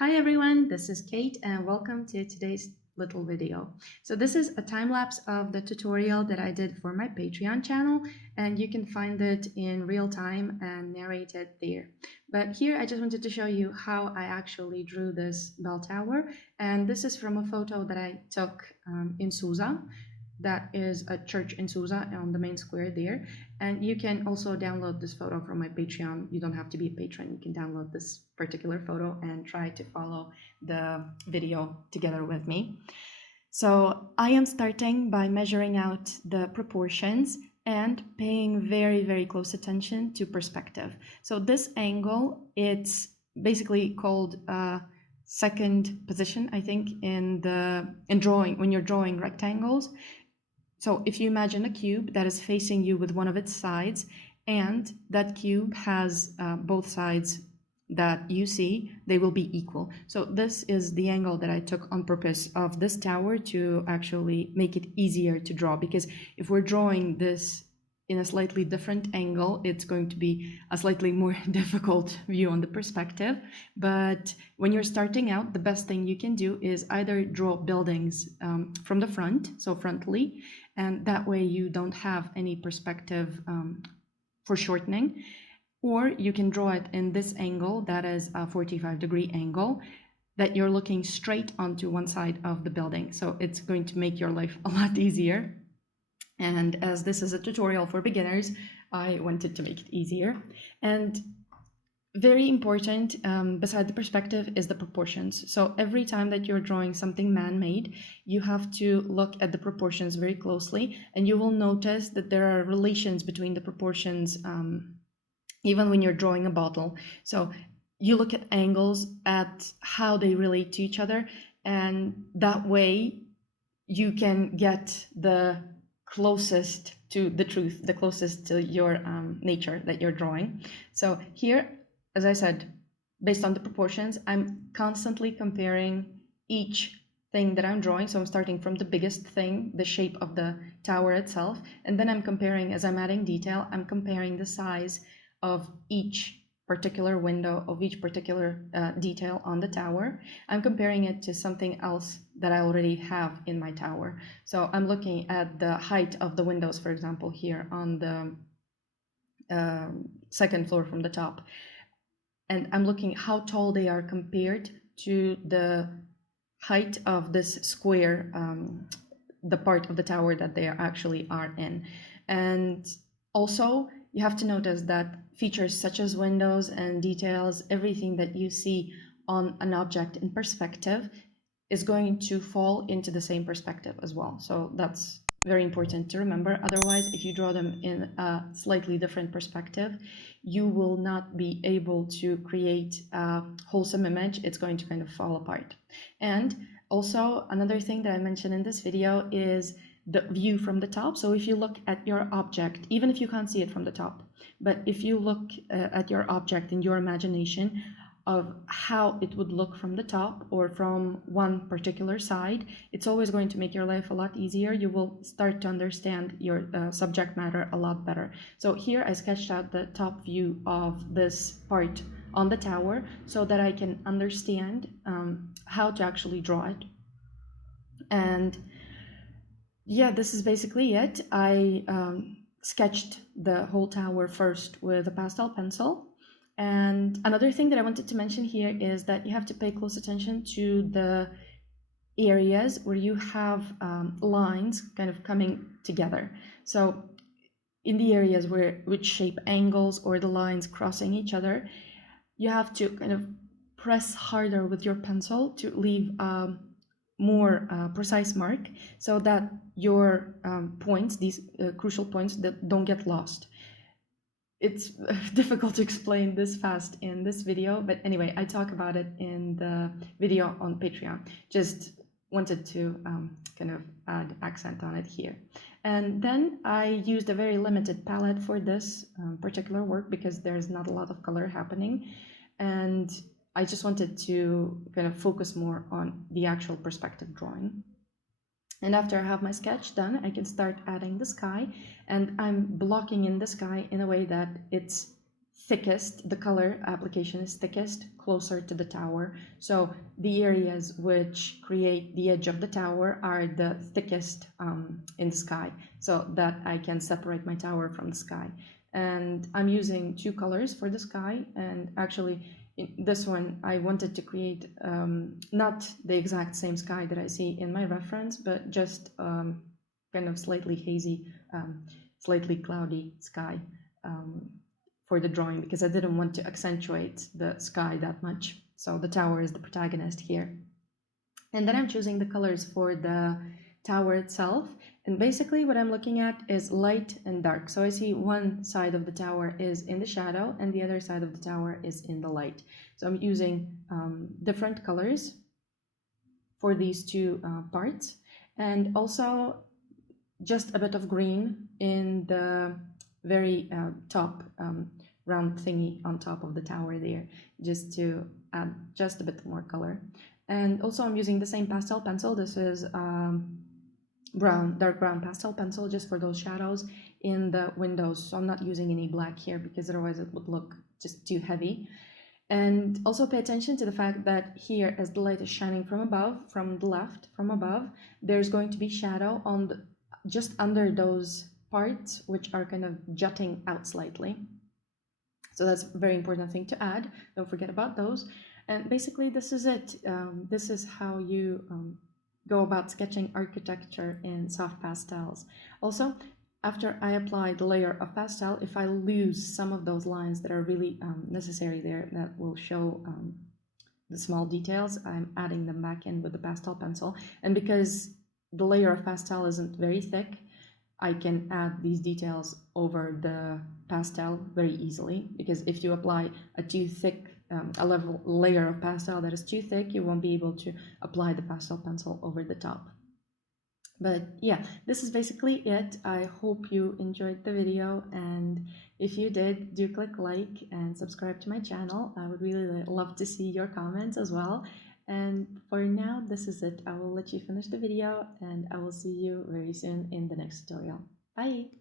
Hi everyone, this is Kate and welcome to today's little video. So this is a time lapse of the tutorial that I did for my Patreon channel, and you can find it in real time and narrated there. But here I just wanted to show you how I actually drew this bell tower, and this is from a photo that I took in Susa. That is a church in Susa on the main square there. And you can also download this photo from my Patreon. You don't have to be a patron. You can download this particular photo and try to follow the video together with me. So I am starting by measuring out the proportions and paying very, very close attention to perspective. So this angle, it's basically called second position, I think, in drawing, when you're drawing rectangles. So if you imagine a cube that is facing you with one of its sides, and that cube has both sides that you see, they will be equal. So this is the angle that I took on purpose of this tower to actually make it easier to draw, because if we're drawing this in a slightly different angle, it's going to be a slightly more difficult view on the perspective. But when you're starting out, the best thing you can do is either draw buildings from the front, so frontally, and that way you don't have any perspective for shortening, or you can draw it in this angle that is a 45-degree angle that you're looking straight onto one side of the building. So it's going to make your life a lot easier. And as this is a tutorial for beginners, I wanted to make it easier. And very important, beside the perspective, is the proportions. So every time that you're drawing something man-made, you have to look at the proportions very closely, and you will notice that there are relations between the proportions, even when you're drawing a bottle. So you look at angles, at how they relate to each other, and that way you can get the closest to the truth, the closest to your nature that you're drawing. So here, as I said, based on the proportions, I'm constantly comparing each thing that I'm drawing. So I'm starting from the biggest thing, the shape of the tower itself, and then I'm comparing, as I'm adding detail, I'm comparing the size of each particular window, of each particular detail on the tower. I'm comparing it to something else that I already have in my tower. So I'm looking at the height of the windows, for example, here on the second floor from the top. And I'm looking how tall they are compared to the height of this square, the part of the tower that they actually are in. And also, you have to notice that features such as windows and details, everything that you see on an object in perspective is going to fall into the same perspective as well. So that's very important to remember. Otherwise, if you draw them in a slightly different perspective, you will not be able to create a wholesome image. It's going to kind of fall apart. And also, another thing that I mentioned in this video is the view from the top. So if you look at your object, even if you can't see it from the top, but if you look at your object in your imagination of how it would look from the top or from one particular side, it's always going to make your life a lot easier. You will start to understand your subject matter a lot better. So here I sketched out the top view of this part on the tower so that I can understand how to actually draw it. And yeah, this is basically it. I sketched the whole tower first with a pastel pencil. And another thing that I wanted to mention here is that you have to pay close attention to the areas where you have lines kind of coming together. So in the areas which shape angles or the lines crossing each other, you have to kind of press harder with your pencil to leave more precise mark so that your points, these crucial points, that don't get lost. It's difficult to explain this fast in this video, but anyway, I talk about it in the video on Patreon. Just wanted to kind of add accent on it here. And then I used a very limited palette for this particular work because there's not a lot of color happening. And I just wanted to kind of focus more on the actual perspective drawing. And after I have my sketch done, I can start adding the sky, and I'm blocking in the sky in a way that it's thickest, the color application is thickest closer to the tower. So the areas which create the edge of the tower are the thickest in the sky, so that I can separate my tower from the sky. And I'm using two colors for the sky, and actually in this one I wanted to create not the exact same sky that I see in my reference, but just kind of slightly hazy, slightly cloudy sky for the drawing, because I didn't want to accentuate the sky that much. So the tower is the protagonist here. And then I'm choosing the colors for the tower itself. And basically what I'm looking at is light and dark. So I see one side of the tower is in the shadow and the other side of the tower is in the light. So I'm using different colors for these two parts, and also just a bit of green in the very top round thingy on top of the tower there, just to add just a bit more color. And also I'm using the same pastel pencil. This is brown, dark brown pastel pencil, just for those shadows in the windows. So I'm not using any black here because otherwise it would look just too heavy. And also pay attention to the fact that here, as the light is shining from above, from the left, from above, there's going to be shadow on the, just under those parts which are kind of jutting out slightly. So that's a very important thing to add. Don't forget about those. And basically this is it. This is how you go about sketching architecture in soft pastels. Also, after I apply the layer of pastel, if I lose some of those lines that are really necessary there, that will show the small details, I'm adding them back in with the pastel pencil. And because the layer of pastel isn't very thick, I can add these details over the pastel very easily, because if you apply a too thick layer of pastel that is too thick, you won't be able to apply the pastel pencil over the top. But yeah, this is basically it. I hope you enjoyed the video, and if you did, do click like and subscribe to my channel. I would really love to see your comments as well. And for now, this is it. I will let you finish the video, and I will see you very soon in the next tutorial. Bye!